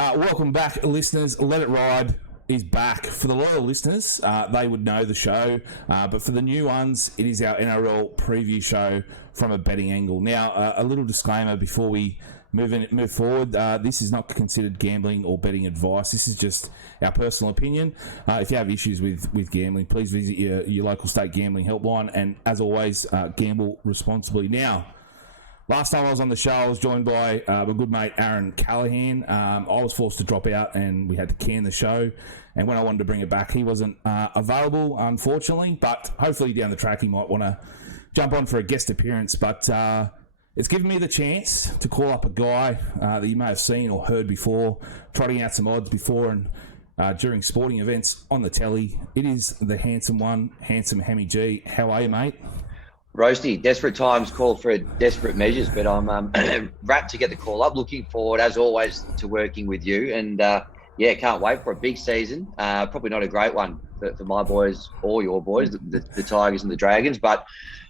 Welcome back, listeners. Let It Ride is back. For the loyal listeners, they would know the show, but for the new ones, it is our NRL preview show from a betting angle. Now, a little disclaimer before we move forward. This is not considered gambling or betting advice. This is just our personal opinion. If you have issues with gambling, please visit your local state gambling helpline, and as always, gamble responsibly. Now, last time I was on the show, I was joined by my good mate Aaron Callahan. I was forced to drop out and we had to can the show. And when I wanted to bring it back, he wasn't available, unfortunately. But hopefully down the track he might want to jump on for a guest appearance. But it's given me the chance to call up a guy that you may have seen or heard before, trotting out some odds before and during sporting events on the telly. It is the handsome one, handsome Hemi G. How are you, mate? Roasty, desperate times call for desperate measures, but I'm rapt to get the call up. Looking forward, as always, to working with you. And, can't wait for a big season. Probably not a great one for my boys or your boys, the Tigers and the Dragons. But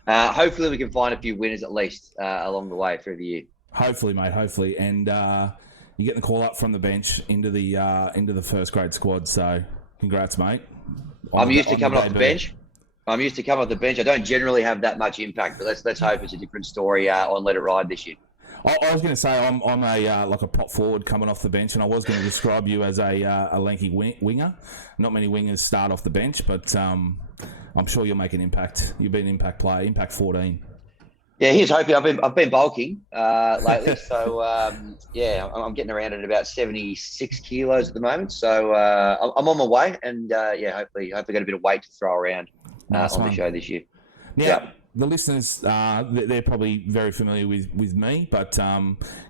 hopefully we can find a few winners at least along the way through the year. Hopefully, mate, hopefully. And you're getting the call up from the bench into the first grade squad. So congrats, mate. I'm used to coming off the bench. I don't generally have that much impact, but let's hope it's a different story on Let It Ride this year. I was going to say I'm a prop forward coming off the bench, and I was going to describe you as a lanky winger. Not many wingers start off the bench, but I'm sure you'll make an impact. You'll be an impact player, impact 14. Yeah, here's hoping. I've been bulking lately, so I'm getting around at about 76 kilos at the moment. So I'm on my way, and hopefully got a bit of weight to throw around on the show this year. Now, the listeners, they're probably very familiar with me, but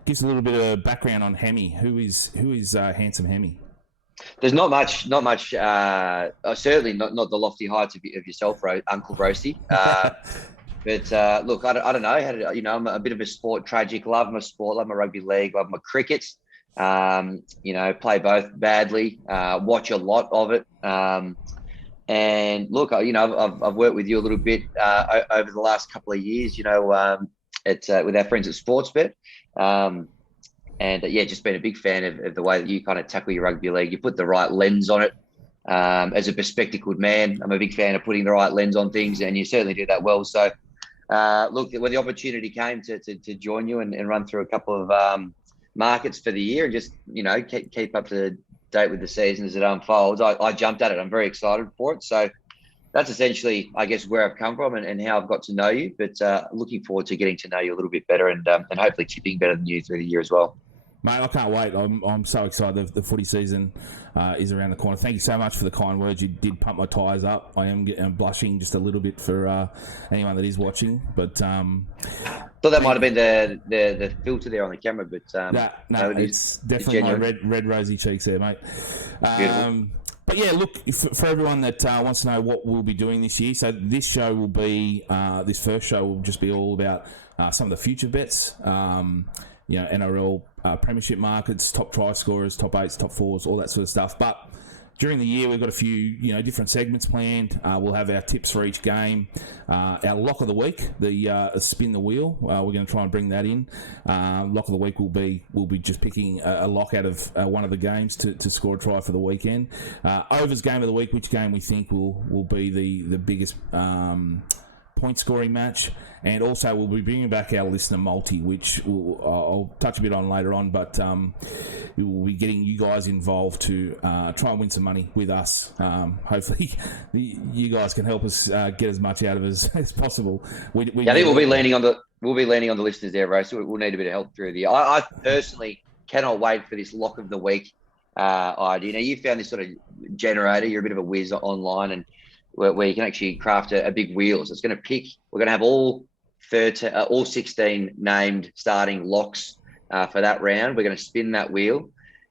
give us a little bit of background on Hemi. Who is handsome Hemi? There's not much. Certainly not the lofty heights of yourself, Uncle Roasty. But look, I don't know. I'm a bit of a sport tragic. Love my sport. Love my rugby league. Love my cricket. Play both badly. Watch a lot of it. And look, I've worked with you a little bit over the last couple of years. With our friends at Sportsbet. Just been a big fan of the way that you kind of tackle your rugby league. You put the right lens on it. As a bespectacled man, I'm a big fan of putting the right lens on things, and you certainly do that well. So, look, when the opportunity came to join you and run through a couple of markets for the year, and just keep up to date with the season as it unfolds, I jumped at it. I'm very excited for it. So that's essentially, I guess, where I've come from and how I've got to know you. But looking forward to getting to know you a little bit better and hopefully tipping better than you through the year as well. Mate, I can't wait. I'm so excited. The footy season is around the corner. Thank you so much for the kind words. You did pump my tyres up. I'm blushing just a little bit for anyone that is watching. But thought that might have been the filter there on the camera. But no, it's definitely my red rosy cheeks there, mate. But yeah, look, for everyone that wants to know what we'll be doing this year, so this show will be, this first show will just be all about some of the future bets. NRL premiership markets, top try scorers, top 8s, top 4s, all that sort of stuff. But during the year, we've got a few, different segments planned. We'll have our tips for each game, our lock of the week, the spin the wheel. We're going to try and bring that in. Lock of the week we'll be just picking a lock out of one of the games to score a try for the weekend. Overs game of the week, which game we think will be the biggest point scoring match, and also we'll be bringing back our listener multi, which I'll touch a bit on later on, but we'll be getting you guys involved to try and win some money with us. Hopefully you guys can help us get as much out of us as possible. I think we'll be leaning on the listeners there, Ray, so we'll need a bit of help through the year. I personally cannot wait for this lock of the week idea. Now, you found this sort of generator. You're a bit of a whiz online, and where you can actually craft a big wheel. So it's going to pick. We're going to have all 16 named starting locks for that round. We're going to spin that wheel,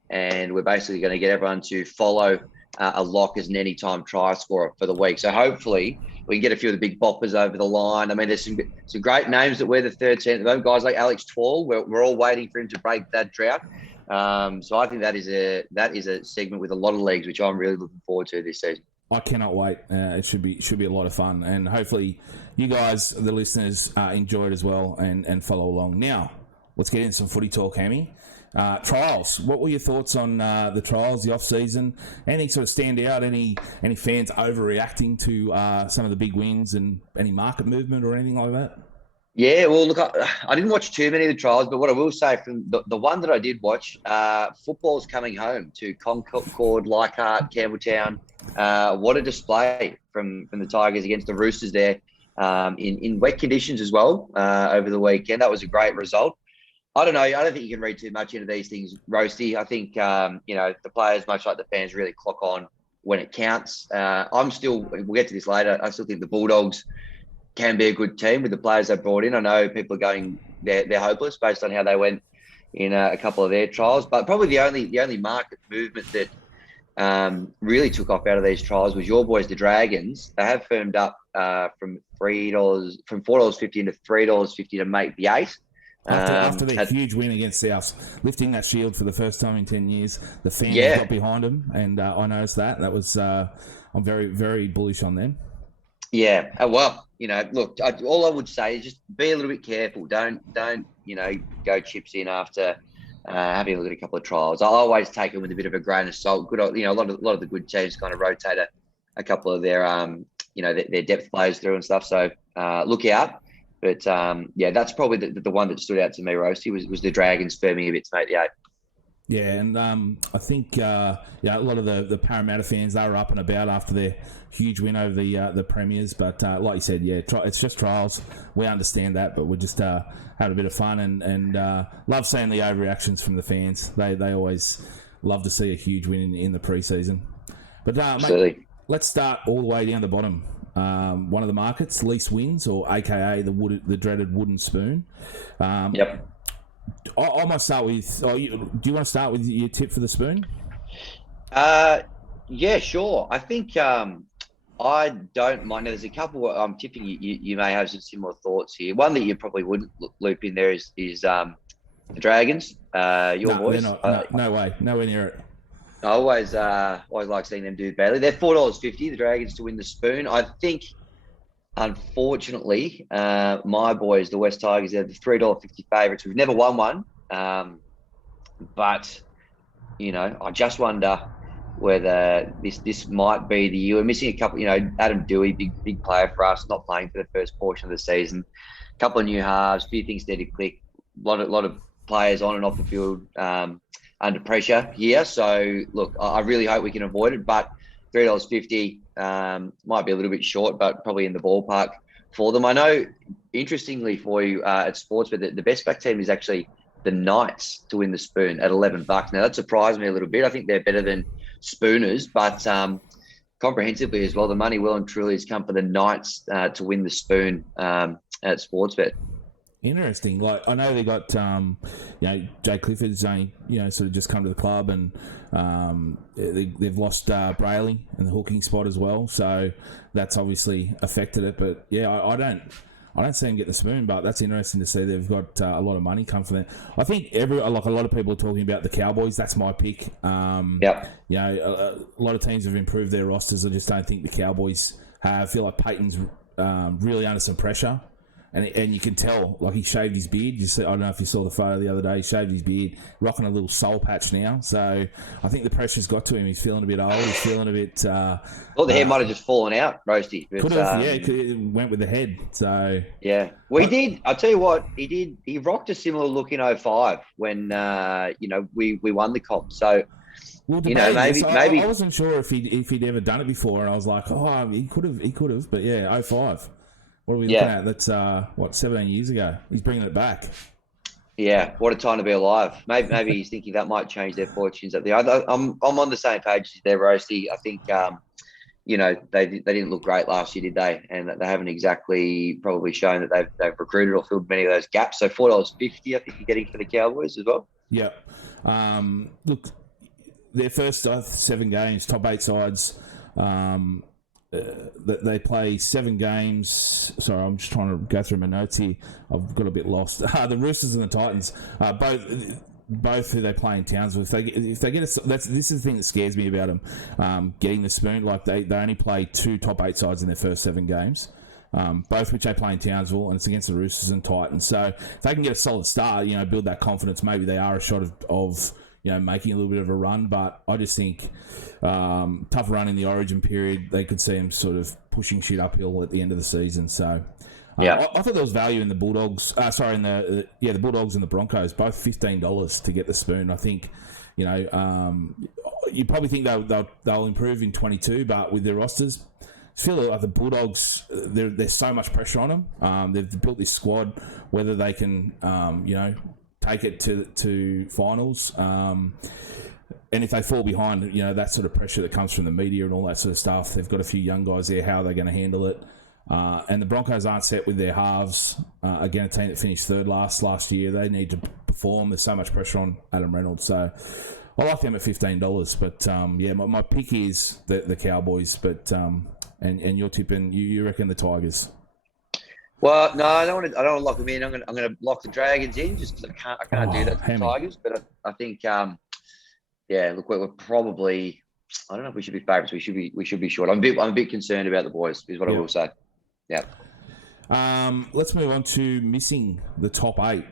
and we're basically going to get everyone to follow a lock as an anytime try scorer for the week. So hopefully we can get a few of the big boppers over the line. I mean, there's some great names that wear the 13 at the moment. Guys like Alex Twal. We're all waiting for him to break that drought. So I think that is a segment with a lot of legs, which I'm really looking forward to this season. I cannot wait. It should be a lot of fun, and hopefully you guys, the listeners, enjoy it as well and follow along. Now, let's get into some footy talk, Hammy. Trials. What were your thoughts on the trials, the off-season? Anything sort of stand out? Any fans overreacting to some of the big wins and any market movement or anything like that? Yeah, well, look, I didn't watch too many of the trials, but what I will say from the one that I did watch, football's coming home to Concord, Leichhardt, Campbelltown. What a display from the Tigers against the Roosters there in wet conditions as well over the weekend. That was a great result. I don't know. I don't think you can read too much into these things, Roasty. I think, the players, much like the fans, really clock on when it counts. We'll get to this later, I still think the Bulldogs can be a good team with the players they brought in. I know people are going, they're hopeless based on how they went in a couple of their trials, but probably the only market movement that really took off out of these trials was your boys, the Dragons. They have firmed up from $4.50 into $3.50 to make the 8. After their huge win against South, lifting that shield for the first time in 10 years, the fans got behind them, and I noticed that. That was I'm very, very bullish on them. Yeah. Well, look, all I would say is just be a little bit careful. Don't go chips in after having a look at a couple of trials. I always take it with a bit of a grain of salt. Good, a lot of the good teams kind of rotate a couple of their their depth players through and stuff. So look out. But that's probably the one that stood out to me, Roasty, was the Dragons firming a bit to make the 8. Yeah, and I think a lot of the Parramatta fans, they were up and about after their huge win over the Premiers. But like you said, it's just trials. We understand that, but we're just having a bit of fun and love seeing the overreactions from the fans. They always love to see a huge win in the preseason. But mate, let's start all the way down the bottom. One of the markets, least wins, or AKA the dreaded wooden spoon. Yep. I might start with. Do you want to start with your tip for the spoon? Yeah, sure. I think I don't mind. Now, there's a couple. I'm tipping you may have some similar thoughts here. One that you probably wouldn't loop in there is the Dragons. Your boys. No way. Nowhere near it. I always like seeing them do badly. They're $4.50, the Dragons, to win the spoon. I think, unfortunately, my boys, the West Tigers, they're the $3.50 favourites. We've never won one. But, I just wonder whether this might be the year. We're missing a couple, Adam Dewey, big player for us, not playing for the first portion of the season. A couple of new halves, a few things there to click. A lot of players on and off the field under pressure here. So, look, I really hope we can avoid it, but $3.50 might be a little bit short, but probably in the ballpark for them. I know, interestingly for you at Sportsbet, the best back team is actually the Knights to win the spoon at $11. Now, that surprised me a little bit. I think they're better than Spooners, but comprehensively as well, the money well and truly has come for the Knights to win the spoon at Sportsbet. Interesting. Like, I know they got, Jay Clifford's only, sort of just come to the club, and they've lost Brayley in the hooking spot as well. So that's obviously affected it. But yeah, I don't see them get the spoon, but that's interesting to see. They've got a lot of money come from them. I think a lot of people are talking about the Cowboys. That's my pick. Yep. A lot of teams have improved their rosters. I just don't think the Cowboys have. I feel like Peyton's really under some pressure. And you can tell, like, he shaved his beard. I don't know if you saw the photo the other day. He shaved his beard, rocking a little soul patch now. So I think the pressure's got to him. He's feeling a bit old. He's feeling a bit... the hair might have just fallen out, Roasty. Could have, it went with the head. So yeah. Well, he did. I'll tell you what, he did. He rocked a similar look in 2005 when, we won the comp. So... Well, maybe I wasn't sure if he'd ever done it before, and I was like, he could have. But yeah, 2005. What are we looking at? That's 17 years ago. He's bringing it back. Yeah, what a time to be alive. Maybe he's thinking that might change their fortunes up there. I'm on the same page as there, Roasty. I think they didn't look great last year, did they? And they haven't exactly probably shown that they've recruited or filled many of those gaps. So $4.50, I think you're getting for the Cowboys as well. Yeah. Look, their first 7 games, top 8 sides. They play 7 games. Sorry, I'm just trying to go through my notes here. I've got a bit lost. The Roosters and the Titans, both who they play in Townsville. If they get this is the thing that scares me about them getting the spoon. Like they only play 2 top 8 sides in their first 7 games. both which they play in Townsville, and it's against the Roosters and Titans. So if they can get a solid start, build that confidence, maybe they are a shot of making a little bit of a run. But I just think tough run in the Origin period. They could see them sort of pushing shit uphill at the end of the season. So I thought there was value in the Bulldogs. The Bulldogs and the Broncos, both $15 to get the spoon. I think, you probably think they'll improve in 22, but with their rosters, I feel like the Bulldogs, there's so much pressure on them. They've built this squad, whether they can, take it to finals. And if they fall behind, that sort of pressure that comes from the media and all that sort of stuff, they've got a few young guys there. How are they going to handle it? And the Broncos aren't set with their halves. Again, a team that finished third last year. They need to perform. There's so much pressure on Adam Reynolds. So I like them at $15. But, my pick is the Cowboys. But and you're tipping, you reckon the Tigers? Well, no, I don't want to lock them in. I'm going to lock the Dragons in just because I can't do that to the Tigers. But I think, look, we're probably, I don't know if we should be favourites. We should be short. I'm a bit concerned about the boys, is what I will say. Yeah. Let's move on to missing the top 8.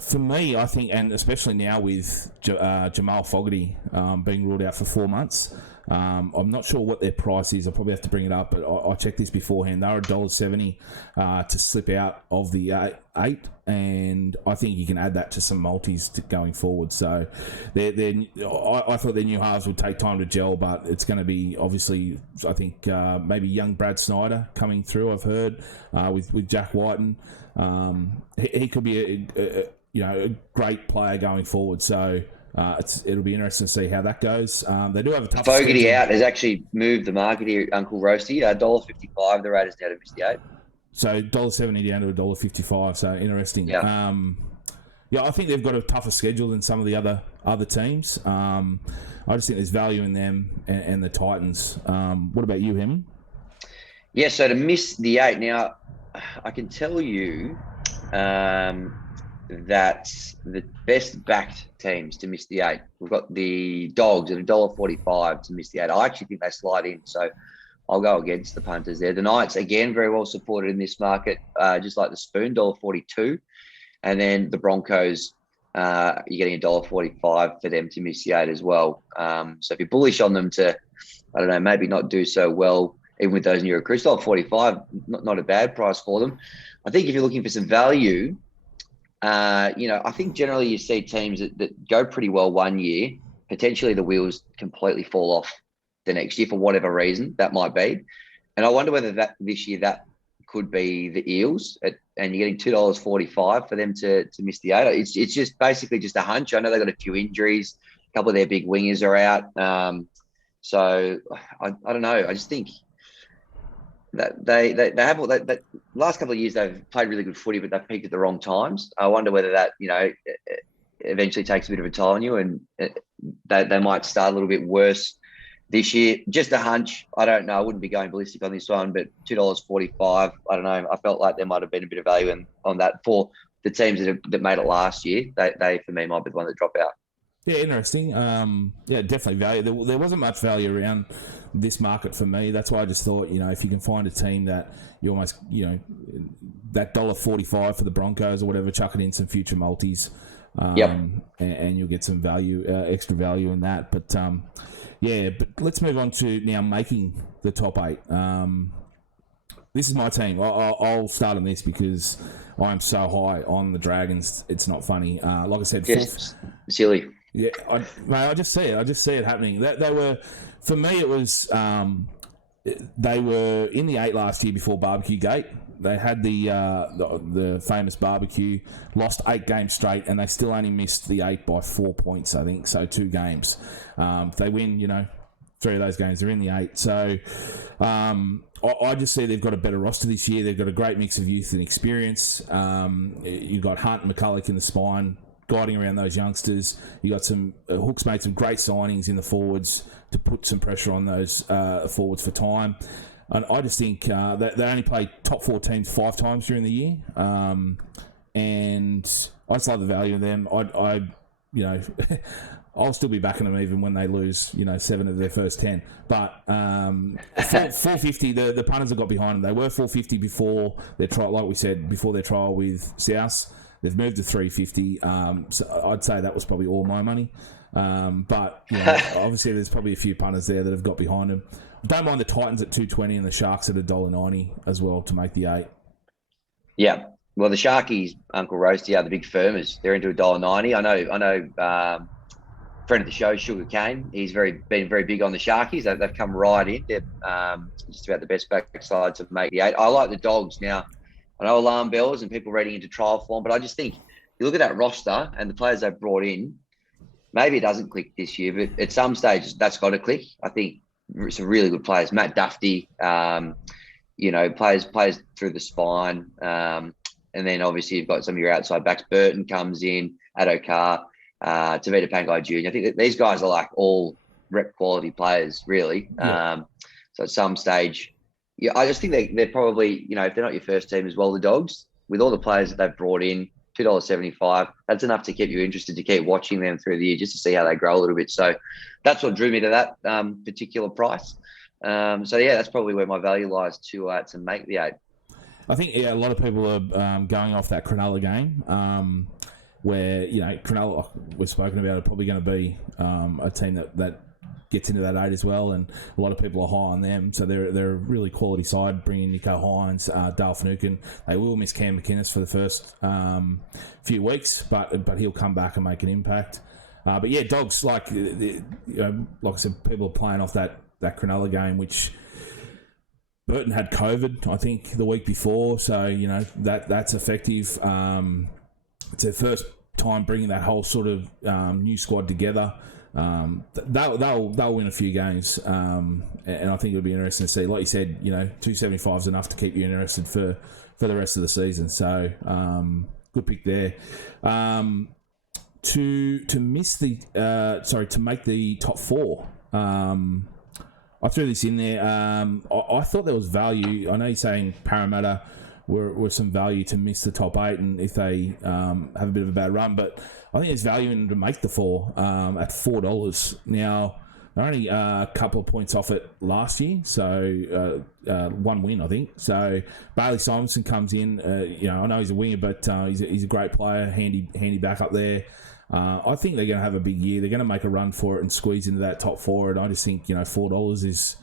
For me, I think, and especially now with Jamal Fogarty being ruled out for 4 months, I'm not sure what their price is. I'll probably have to bring it up, but I checked this beforehand. They're $1.70 to slip out of the 8, and I think you can add that to some multis going forward. So I thought their new halves would take time to gel, but it's going to be obviously, I think, maybe young Brad Snyder coming through, I've heard, with Jack Whiten. He could be a great player going forward. So it'll be interesting to see how that goes. They do have a tough Fogarty schedule. out has actually moved the market here, Uncle Roasty. $1.55, the Raiders now to miss the 8. So $1.70 down to $1.55. So interesting. Yeah. I think they've got a tougher schedule than some of the other teams. I just think there's value in them and the Titans. What about you, Hemon? Yeah, so to miss the 8. Now, I can tell you that the best backed teams to miss the 8, we've got the Dogs at $1.45 to miss the 8. I actually think they slide in, so I'll go against the punters there. The Knights, again, very well supported in this market, just like the Spoon, $1.42. And then the Broncos, you're getting $1.45 for them to miss the 8 as well. So if you're bullish on them to, I don't know, maybe not do so well, even with those new recruits, $1.45, not a bad price for them. I think if you're looking for some value, I think generally you see teams that go pretty well one year, potentially the wheels completely fall off the next year for whatever reason that might be. And I wonder whether this year that could be the Eels, and you're getting $2.45 for them to miss the 8. It's just basically just a hunch. I know they've got a few injuries. A couple of their big wingers are out. So I don't know. I just think that they have that last couple of years they've played really good footy, but they've peaked at the wrong times. I wonder whether that eventually takes a bit of a toll on you, and they might start a little bit worse this year. Just a hunch. I don't know. I wouldn't be going ballistic on this one, but $2.45. I don't know. I felt like there might have been a bit of value on that for the teams that made it last year. They for me might be the one that drop out. Yeah, interesting. Definitely value. There wasn't much value around this market for me. That's why I just thought, if you can find a team that you almost, that $1.45 for the Broncos or whatever, chuck it in some future multis, and you'll get some value, extra value in that. But but let's move on to now making the top 8. This is my team. I'll start on this because I'm so high on the Dragons. It's not funny. Like I said, silly. Yeah, I just see it. I just see it happening. They were, for me, it was they were in the 8 last year before Barbecue Gate. They had the famous barbecue, lost 8 games straight, and they still only missed the 8 by 4 points, I think. So 2 games. If they win, 3 of those games, they're in the 8. So I just see they've got a better roster this year. They've got a great mix of youth and experience. You've got Hunt and McCulloch in the spine, guiding around those youngsters. You got some Hook's made some great signings in the forwards to put some pressure on those forwards for time. And I just think that they only play top 4 teams 5 times during the year, and I just love the value of them. I'll still be backing them even when they lose, 7 of their first 10. But 450, the punters have got behind them. They were 450 before their trial, like we said, before their trial with South. They've moved to 350. So I'd say that was probably all my money. But obviously there's probably a few punters there that have got behind them. I don't mind the Titans at 220 and the Sharks at $1.90 as well to make the 8. Yeah. Well, the Sharkies, Uncle Roasty, are the big firmers. They're into $1.90. I know. Friend of the show, Sugar Cane. He's been very big on the Sharkies. They've come right in. They're just about the best backside to make the 8. I like the Dogs now. I know alarm bells and people reading into trial form, but I just think you look at that roster and the players they've brought in. Maybe it doesn't click this year, but at some stage that's got to click. I think some really good players. Matt Duffy, plays through the spine. And then obviously you've got some of your outside backs. Burton comes in, Addo-Carr, Tavita Pangai Jr. I think that these guys are like all rep quality players, really. Yeah. So at some stage, I just think they're probably, if they're not your first team as well, the Dogs, with all the players that they've brought in, $2.75, that's enough to keep you interested to keep watching them through the year just to see how they grow a little bit. So that's what drew me to that particular price. That's probably where my value lies to make the 8. I think a lot of people are going off that Cronulla game where, Cronulla, we've spoken about, are probably going to be a team that gets into that 8 as well, and a lot of people are high on them. So they're a really quality side, bringing Nico Hines, Dale Finucane. They will miss Cam McInnes for the first few weeks, but he'll come back and make an impact. But yeah, Dogs, like I said, people are playing off that Cronulla game, which Burton had COVID, I think, the week before, so that's effective. It's their first time bringing that whole sort of new squad together. They'll win a few games, and I think it'll be interesting to see. Like you said, 275 is enough to keep you interested for the rest of the season. So good pick there. To make the top 4. I threw this in there. I thought there was value. I know you're saying Parramatta were some value to miss the top 8, and if they have a bit of a bad run, but I think there's value in to make the 4 at $4. Now, they're only a couple of points off it last year, so one win, I think. So Bailey Simonson comes in. I know he's a winger, but he's a great player, handy back up there. I think they're going to have a big year. They're going to make a run for it and squeeze into that top 4. And I just think $4 is,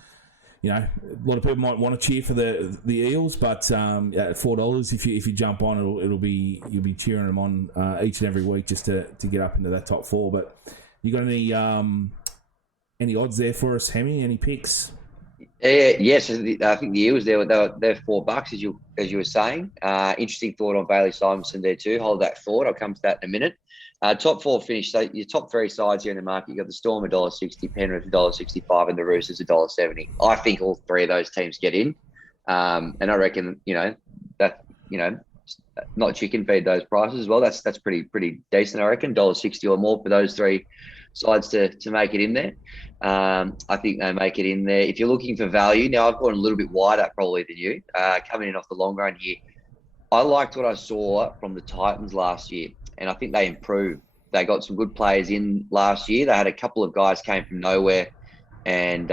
a lot of people might want to cheer for the Eels, but at $4, if you jump on, you'll be cheering them on each and every week just to get up into that top 4. But you got any odds there for us, Hemi? Any picks? Yes, I think the Eels they're $4 as you were saying. Interesting thought on Bailey Simonson there too. Hold that thought. I'll come to that in a minute. Top 4 finish. So your top 3 sides here in the market, you've got the Storm $1.60, Penrith $1.65, and the Roosters $1.70. I think all 3 of those teams get in. And I reckon, not chicken feed those prices as well. That's pretty decent, I reckon. $1.60 or more for those 3 sides to make it in there. I think they make it in there. If you're looking for value, now I've gone a little bit wider probably than you, coming in off the long run here. I liked what I saw from the Titans last year, and I think they improved. They got some good players in last year. They had a couple of guys came from nowhere and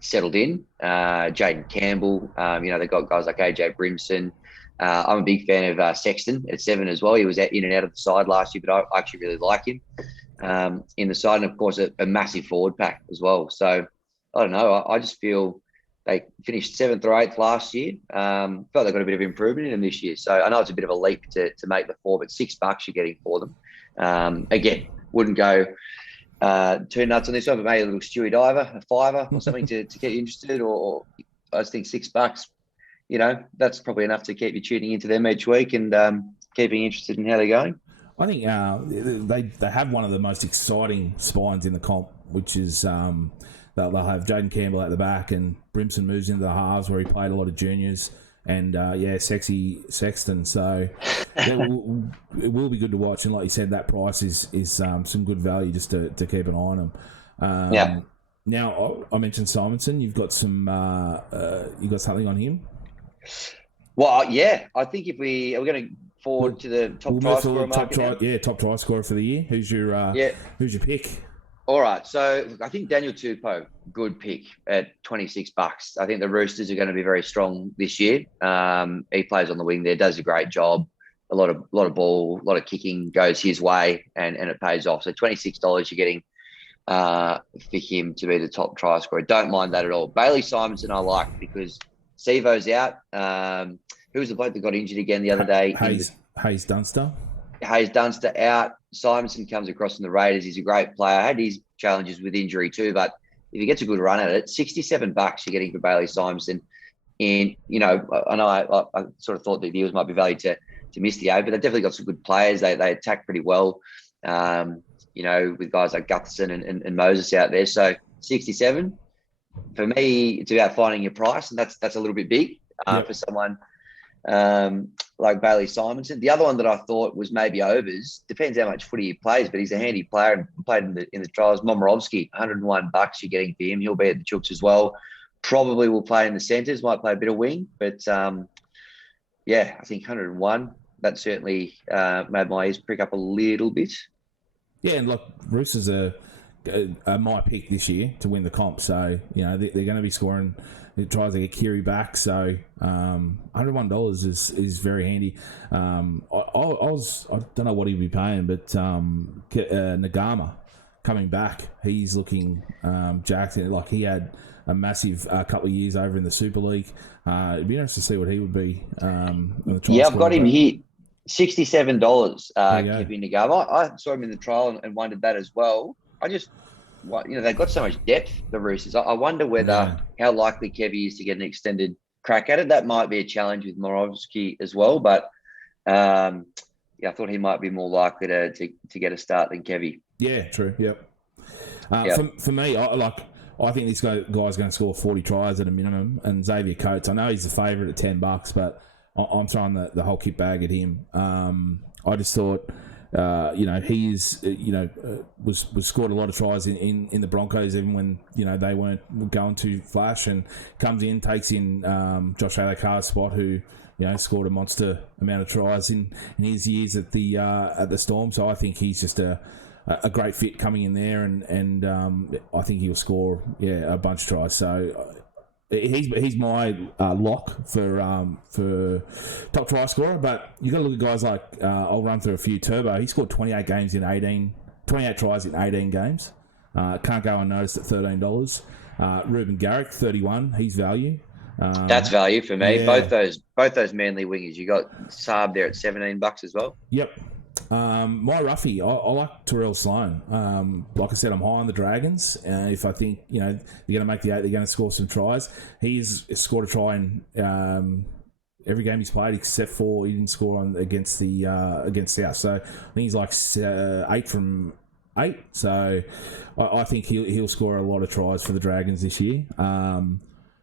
settled in. Jaden Campbell, they got guys like AJ Brimson. I'm a big fan of Sexton at 7 as well. He was in and out of the side last year, but I actually really like him in the side. And, of course, a massive forward pack as well. So, I don't know. I just feel they finished 7th or 8th last year. Felt they got a bit of improvement in them this year. So, I know it's a bit of a leap to make the 4, but $6 you're getting for them. Again, wouldn't go too nuts on this one, but maybe a little Stewie Diver, a $5 or something to get you interested, or I just think $6, that's probably enough to keep you tuning into them each week and keeping you interested in how they're going. I think they have one of the most exciting spines in the comp, which is they'll have Jaden Campbell at the back, and Brimson moves into the halves where he played a lot of juniors, and sexy Sexton. So it will be good to watch. And like you said, that price is some good value just to keep an eye on them. Now I mentioned Simonson. You've got some. You got something on him? Well, yeah. I think if we're going to forward to the top try scorer market? Top try scorer for the year. Who's your pick? All right, so I think Daniel Tupou, good pick at $26. I think the Roosters are going to be very strong this year. He plays on the wing there, does a great job. A lot of ball, a lot of kicking goes his way, and it pays off. So $26 you're getting for him to be the top try scorer. Don't mind that at all. Bailey Simonson I like because Sivo's out. Who was the bloke that got injured again the other day? Hayes Dunster. Hayes Dunster out. Simonson comes across in the Raiders. He's a great player. Had his challenges with injury too, but if he gets a good run at it, $67 you're getting for Bailey Simonson. And, you know, I know I sort of thought the deals might be valued to miss the eight, but they've definitely got some good players. They attack pretty well, you know, with guys like Gutherson and Moses out there. So 67, for me, it's about finding your price, and that's a little bit big for someone like Bailey Simonson. The other one that I thought was maybe overs, depends how much footy he plays, but he's a handy player and played in the trials. Momirovski, $101 you're getting for him. He'll be at the Chooks as well. Probably will play in the centres, might play a bit of wing, but yeah, I think 101. That certainly made my ears prick up a little bit. Yeah, and look, Roosters are my pick this year to win the comp. So, you know, they're going to be scoring. It tries to get Kiri back. So, $101 is very handy. I don't know what he'd be paying, but Nagama coming back, he's looking jacked. Like he had a massive couple of years over in the Super League. It'd be interesting to see what he would be. I've got him here. $67, Kevin Nagama. I saw him in the trial and wondered that as well. They've got so much depth, the Roosters. I wonder how likely Kevy is to get an extended crack at it. That might be a challenge with Momirovski as well, but I thought he might be more likely to get a start than Kevy. Yeah, true. Yep. For me, I think this guy's going to score 40 tries at a minimum. And Xavier Coates, I know he's the favourite at $10, but I'm throwing the whole kit bag at him. I just thought, he is, was scored a lot of tries in the Broncos, even when, they weren't going to flash, and comes in, takes in Josh Addo-Carr's spot, who, scored a monster amount of tries in his years at the Storm. So I think he's just a great fit coming in there, and I think he'll score a bunch of tries. So he's my lock for top try scorer. But you got to look at guys like I'll run through a few. Turbo, he scored 28 tries in 18 games. Can't go unnoticed at $13. Ruben Garrick, 31. He's value. That's value for me. Yeah. Both those Manly wingers. You got Saab there at $17 as well. Yep. My roughie, I like Terrell Sloan. Like I said, I'm high on the Dragons. If I think they're going to make the 8, they're going to score some tries. He's scored a try in every game he's played, except for he didn't score against South. So I think he's like 8 from 8. So I think he'll score a lot of tries for the Dragons this year.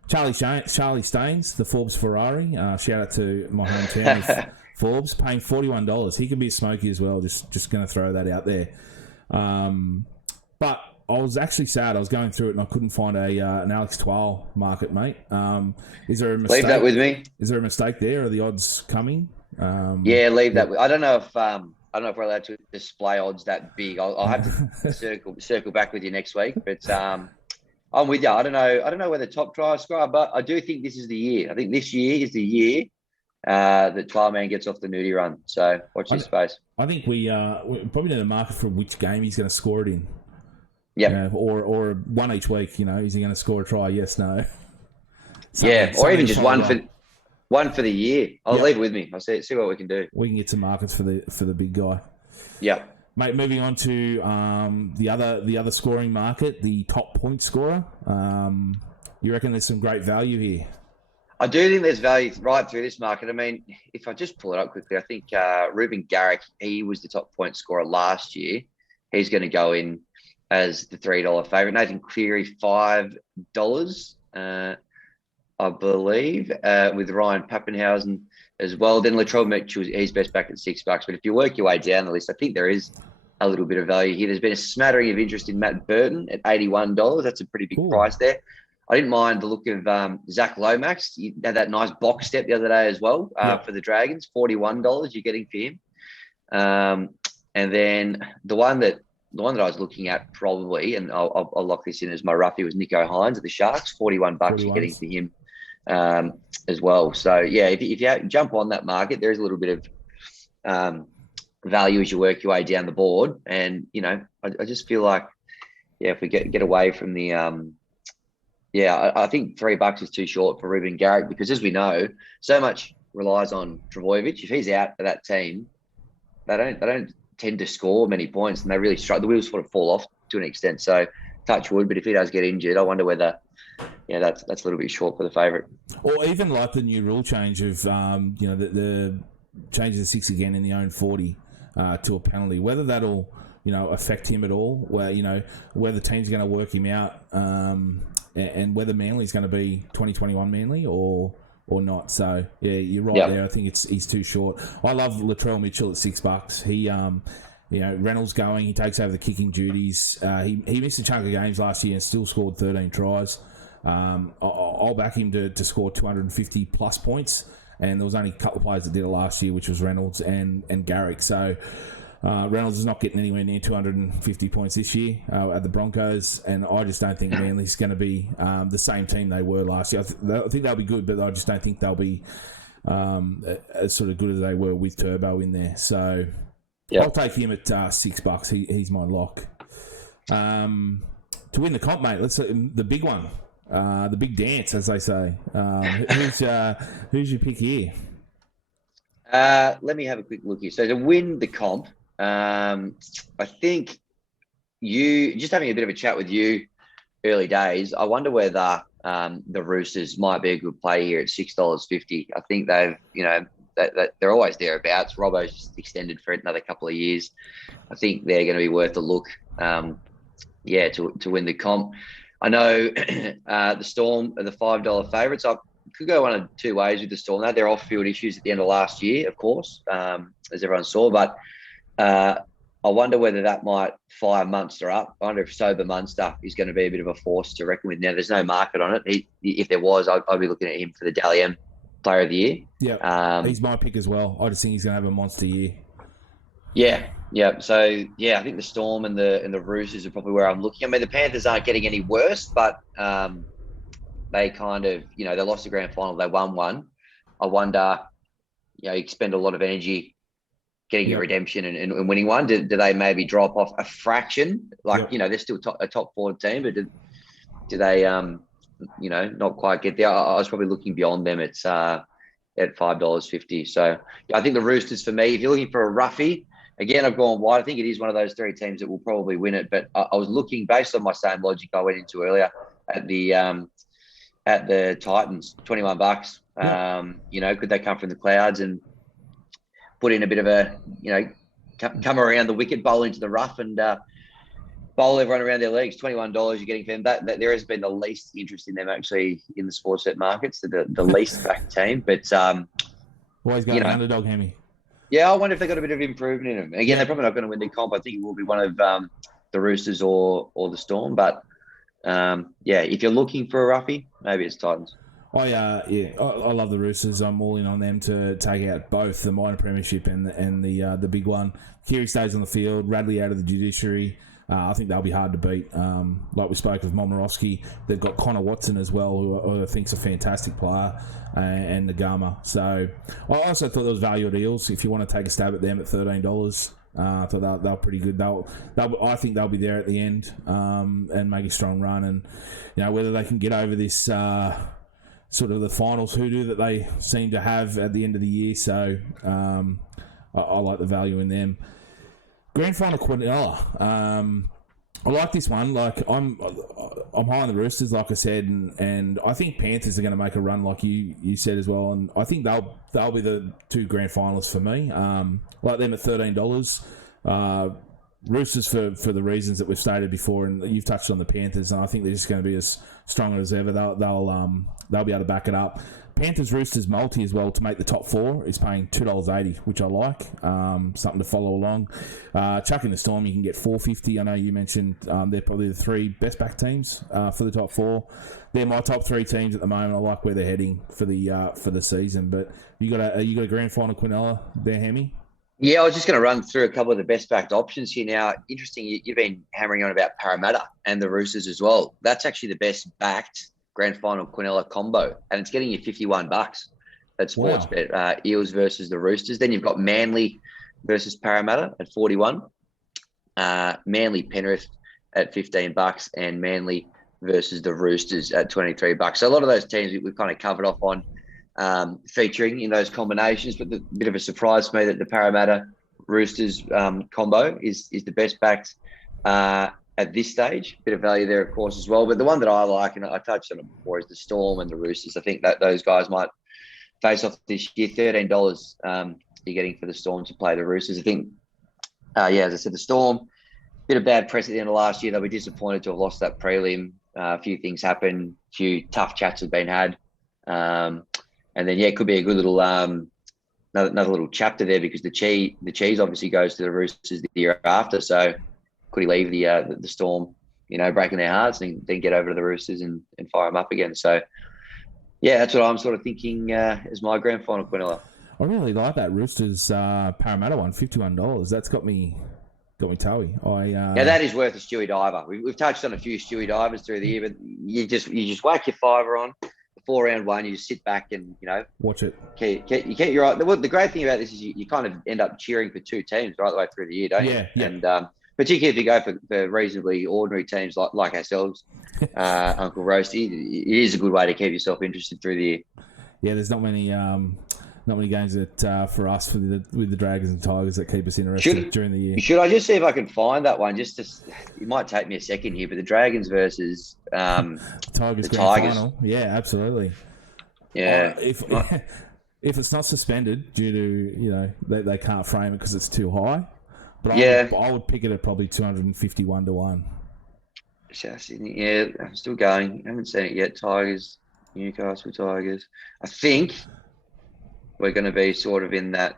Charlie Staines, the Forbes Ferrari. Shout out to my hometown. Forbes paying $41. He could be a smoky as well. Just going to throw that out there. But I was actually sad. I was going through it and I couldn't find an Alex Twal market, mate. Is there a mistake? Leave that with me. Is there a mistake there? Are the odds coming? Leave that. I don't know if we're allowed to display odds that big. I'll have to circle back with you next week. But I'm with you. I don't know where the top try scorer, but I do think this is the year. I think this year is the year that Twilman gets off the nudie run. So watch this space. I think we probably need a market for which game he's going to score it in. Yeah. Or one each week. Is he going to score a try? Yes, no. Or even just one for the year. I'll leave it with me. I'll see what we can do. We can get some markets for the big guy. Yeah. Mate, moving on to the other scoring market, the top point scorer. You reckon there's some great value here? I do think there's value right through this market. I mean, if I just pull it up quickly, I think Ruben Garrick, he was the top point scorer last year. He's going to go in as the $3 favourite. Nathan Cleary, $5, I believe, with Ryan Pappenhausen as well. Then Latrell Mitchell, he's best back at $6. But if you work your way down the list, I think there is a little bit of value here. There's been a smattering of interest in Matt Burton at $81. That's a pretty big price there. I didn't mind the look of Zach Lomax. He had that nice box step the other day as well for the Dragons. $41 you're getting for him. And then the one that I was looking at probably, and I'll lock this in as my roughie, was Nico Hines of the Sharks. $41 you're getting for him as well. So yeah, if you jump on that market, there is a little bit of value as you work your way down the board. And I just feel like if we get away from the I think $3 is too short for Ruben Garrick, because as we know, so much relies on Trbojevic. If he's out for that team, they don't tend to score many points, and they really struggle. The wheels sort of fall off to an extent. So touch wood, but if he does get injured, I wonder whether that's a little bit short for the favourite. Or even like the new rule change of the change of the 6 again in the own 40 to a penalty, whether that'll affect him at all, where whether the team's going to work him out, and whether Manly's going to be 2021 Manly or not. So yeah, you're right there. I think he's too short. I love Latrell Mitchell at $6. He Reynolds going, he takes over the kicking duties. He missed a chunk of games last year and still scored 13 tries. I'll back him to score 250 plus points, and there was only a couple of players that did it last year, which was Reynolds and Garrick. So Reynolds is not getting anywhere near 250 points this year at the Broncos, and I just don't think Manly's going to be the same team they were last year. I think they'll be good, but I just don't think they'll be as sort of good as they were with Turbo in there. So I'll take him at $6. He's my lock. To win the comp, mate, let's the big one, the big dance, as they say. Who's your pick here? Let me have a quick look here. So to win the comp, I think just having a bit of a chat with you early days, I wonder whether the Roosters might be a good play here at $6.50. I think they've, they're always thereabouts. Robbo's just extended for another couple of years. I think they're going to be worth a look, to win the comp. I know the Storm are the $5 favourites. I could go one of two ways with the Storm. They had their off-field issues at the end of last year, of course, as everyone saw. But I wonder whether that might fire Munster up. I wonder if sober Munster is going to be a bit of a force to reckon with. Now, there's no market on it. If there was, I'd be looking at him for the Dally M Player of the Year. Yeah, he's my pick as well. I just think he's going to have a monster year. Yeah. So, I think the Storm and the Roosters are probably where I'm looking. I mean, the Panthers aren't getting any worse, but they kind of, they lost the grand final. They won one. I wonder, you expend a lot of energy getting a redemption and winning one. Do they maybe drop off a fraction? They're still a top 4 team, but do they, not quite get there? I was probably looking beyond them. It's at $5.50. So I think the Roosters for me, if you're looking for a roughie, again, I've gone wide. I think it is one of those 3 teams that will probably win it. But I was looking based on my same logic I went into earlier at the Titans, $21. Could they come from the clouds and put in a bit of a, come around the wicket, bowl into the rough and bowl everyone around their legs? $21 you're getting for them. That there has been the least interest in them actually in the sports bet markets, the least backed team. But always going underdog, Hammy. Yeah, I wonder if they got a bit of improvement in them. And again, they're probably not going to win the comp. I think it will be one of the Roosters or the Storm. But if you're looking for a roughie, maybe it's Titans. I love the Roosters. I'm all in on them to take out both the minor premiership and the big one. Keary stays on the field. Radley out of the judiciary. I think they'll be hard to beat. Like we spoke of Momorowski, they've got Connor Watson as well, who I think's a fantastic player, and Nagama. So I also thought there was value at Eels. If you want to take a stab at them at $13, I thought they're pretty good. I think they'll be there at the end and make a strong run. And whether they can get over this sort of the finals hoodoo that they seem to have at the end of the year. So I like the value in them. Grand final Quinella. I like this one. Like I'm high on the Roosters, like I said, and I think Panthers are going to make a run, like you said as well. And I think they'll be the 2 grand finalists for me. Like them at $13. Roosters for the reasons that we've stated before, and you've touched on the Panthers, and I think they're just going to be as strong as ever. They'll be able to back it up. Panthers Roosters multi as well to make the top 4 is paying $2.80, which I like. Something to follow along. Chucking the Storm, you can get $4.50. I know you mentioned they're probably the 3 best back teams for the top 4. They're my top 3 teams at the moment. I like where they're heading for the season. But you got a grand final Quinella there, Hemi? Yeah, I was just going to run through a couple of the best backed options here now. Interesting, you've been hammering on about Parramatta and the Roosters as well. That's actually the best backed grand final Quinella combo, and it's getting you $51 at Sportsbet. Wow. Eels versus the Roosters. Then you've got Manly versus Parramatta at 41. Manly Penrith at $15, and Manly versus the Roosters at $23. So a lot of those teams we've kind of covered off on. Featuring in those combinations, but the bit of a surprise to me that the Parramatta Roosters combo is the best backed at this stage. Bit of value there, of course, as well. But the one that I like, and I touched on it before, is the Storm and the Roosters. I think that those guys might face off this year. $13 you're getting for the Storm to play the Roosters. I think, as I said, the Storm, bit of bad press at the end of last year. They'll be disappointed to have lost that prelim. A few things happened. A few tough chats have been had. And then, it could be a good little another little chapter there, because the cheese obviously goes to the Roosters the year after. So could he leave the Storm, breaking their hearts, and then get over to the Roosters and fire them up again? So, that's what I'm sort of thinking as my grand final Quinella. I really like that Roosters Parramatta one, $51. That's got me toey. That is worth a Stewie Diver. We've touched on a few Stewie Divers through the year, but you just whack your fiver on. 4-round one, you just sit back and watch it. You get your right. The great thing about this is you kind of end up cheering for 2 teams right the way through the year, don't you? Yeah. And particularly if you go for reasonably ordinary teams like ourselves, Uncle Roasty, it is a good way to keep yourself interested through the year. Yeah, there's not many games that for us with the Dragons and Tigers that keep us interested during the year. Should I just see if I can find that one? It might take me a second here, but the Dragons versus Tigers the grand final. Yeah, absolutely. Yeah. If it's not suspended due to they can't frame it because it's too high, but I would pick it at probably 251 to 1. Yeah, I'm still going. I haven't seen it yet. Tigers, Newcastle Tigers. I think we're going to be sort of in that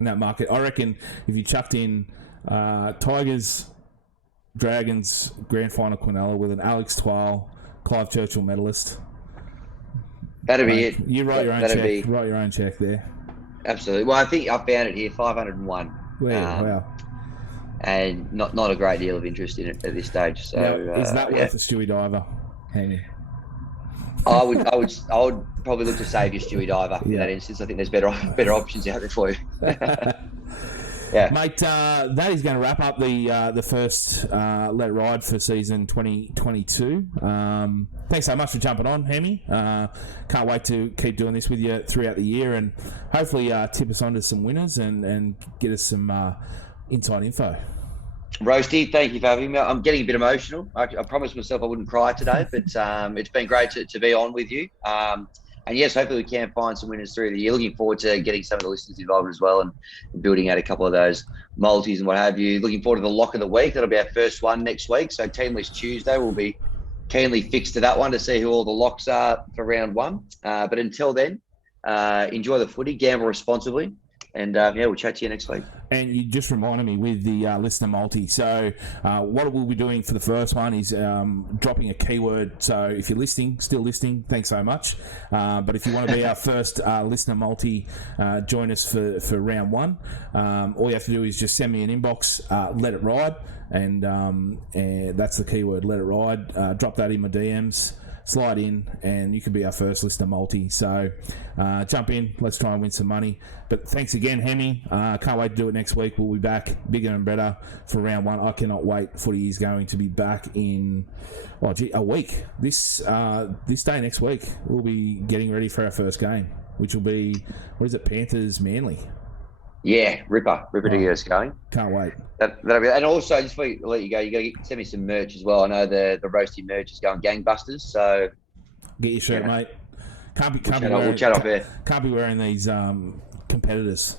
market. I reckon if you chucked in Tigers, Dragons, grand final Quinella with an Alex Twal, Clive Churchill medalist. That'd be it. You write your own check. Write your own check there. Absolutely. Well, I think I found it here, 501. Wow. And not a great deal of interest in it at this stage. So is that worth a Stewie Diver, Henry? I would probably look to save your Stewie Diver in that instance. I think there's better options out there for you. Yeah, mate. That is going to wrap up the first Let It Ride for season 2022. Thanks so much for jumping on, Hemi. Can't wait to keep doing this with you throughout the year, and hopefully tip us onto some winners and get us some inside info. Roasty, thank you for having me. I'm getting a bit emotional. I promised myself I wouldn't cry today, but it's been great to be on with you. And yes, hopefully we can find some winners through the year. Looking forward to getting some of the listeners involved as well and building out a couple of those multis and what have you. Looking forward to the lock of the week. That'll be our first one next week. So Team List Tuesday, we'll be keenly fixed to that one to see who all the locks are for round 1. But until then, enjoy the footy, gamble responsibly. And we'll chat to you next week. And you just reminded me with the listener multi. So what we'll be doing for the first one is dropping a keyword. So if you're still listening, thanks so much. But if you want to be our first listener multi, join us for round 1. All you have to do is just send me an inbox, Let It Ride, and that's the keyword, Let It Ride. Drop that in my DMs. Slide in and you can be our first listener multi. So jump in, let's try and win some money. But thanks again, Hemi. Can't wait to do it next week. We'll be back bigger and better for round 1. I cannot wait. Footy is going to be back in a week. This day next week we'll be getting ready for our first game, which will be, Panthers Manly. Yeah, Ripper to get us going. Can't wait. That'll be, and also, just before I let you go, you got to send me some merch as well. I know the Roasty merch is going gangbusters, so get your shirt, mate. We'll chat off air. Can't be wearing these competitors.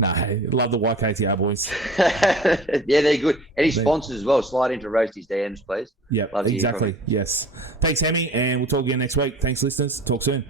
No, love the YKTR boys. Yeah, they're good. Any sponsors as well, slide into Roasty's DMs, please. Yep, exactly. Yes. Thanks, Hemi, and we'll talk again next week. Thanks, listeners. Talk soon.